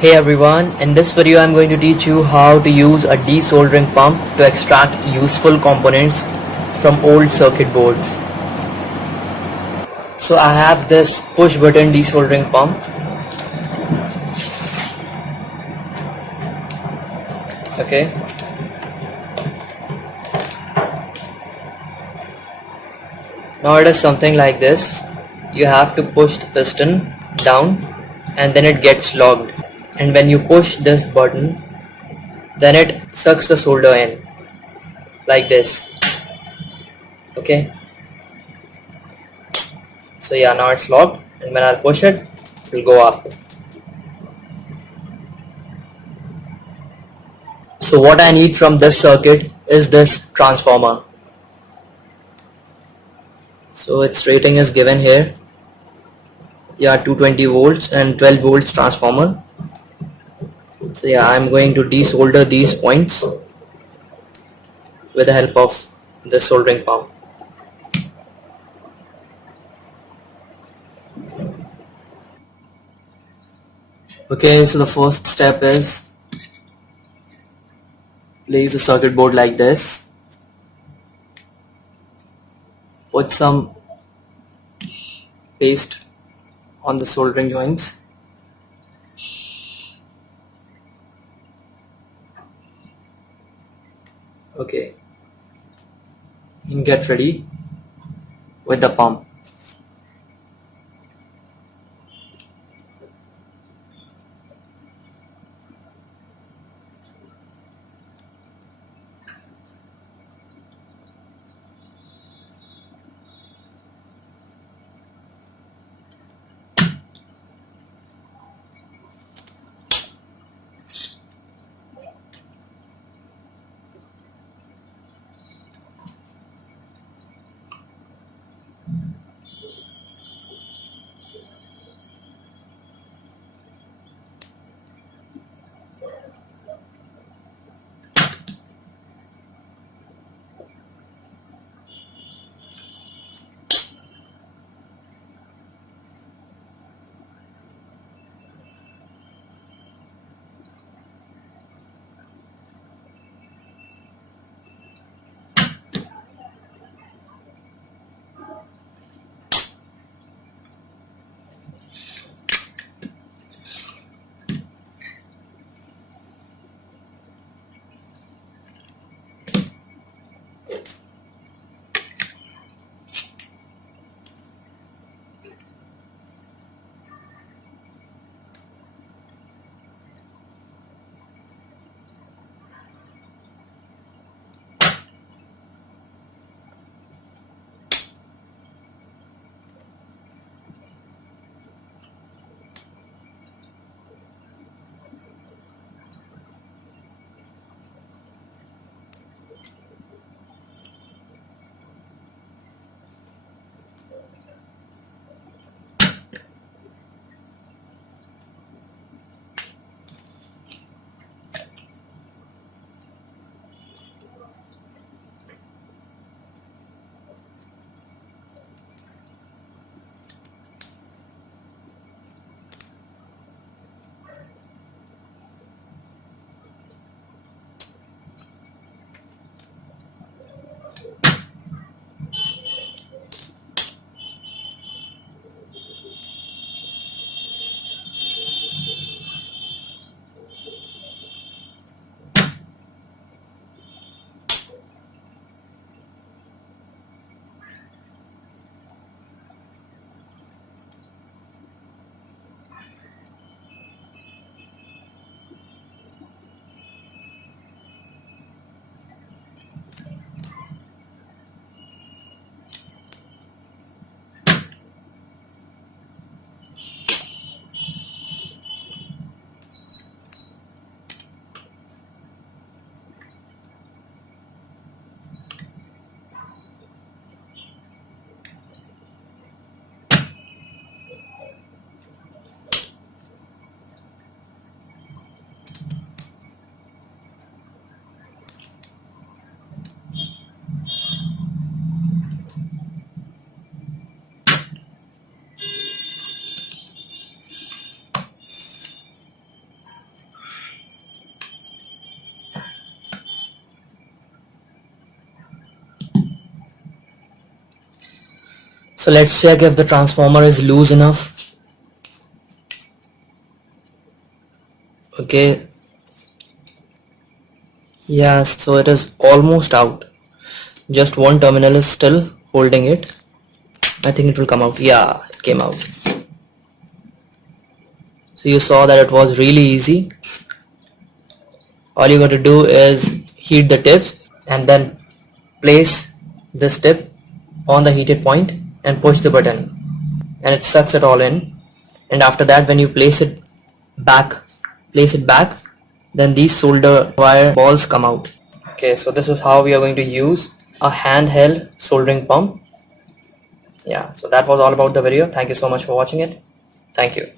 Hey everyone, in this video I'm going to teach you how to use a desoldering pump to extract useful components from old circuit boards. So I have this push button desoldering pump. Okay. Now it is something like this. You have to push the piston down and then it gets locked. And when you push this button, then it sucks the solder in like this. Okay. So yeah, now it's locked, and when I'll push it, it will go up. So what I need from this circuit is this transformer. So its rating is given here. Yeah, 220 volts and 12 volts transformer. So yeah, I'm going to desolder these points with the help of the soldering pump. Okay, so the first step is place the circuit board like this. Put some paste on the soldering joints. Okay, and get ready with the pump. So let's check if the transformer is loose enough. Okay, yeah, so it is almost out. Just one terminal is still holding it. I think it will come out. Yeah, it came out. So you saw that it was really easy. All you got to do is heat the tips and then place this tip on the heated point and push the button, and it sucks it all in. And after that, when you back place it back, then these solder wire balls come out. Okay, so this is how we are going to use a handheld soldering pump. Yeah, so that was all about the video. Thank you so much for watching it. Thank you.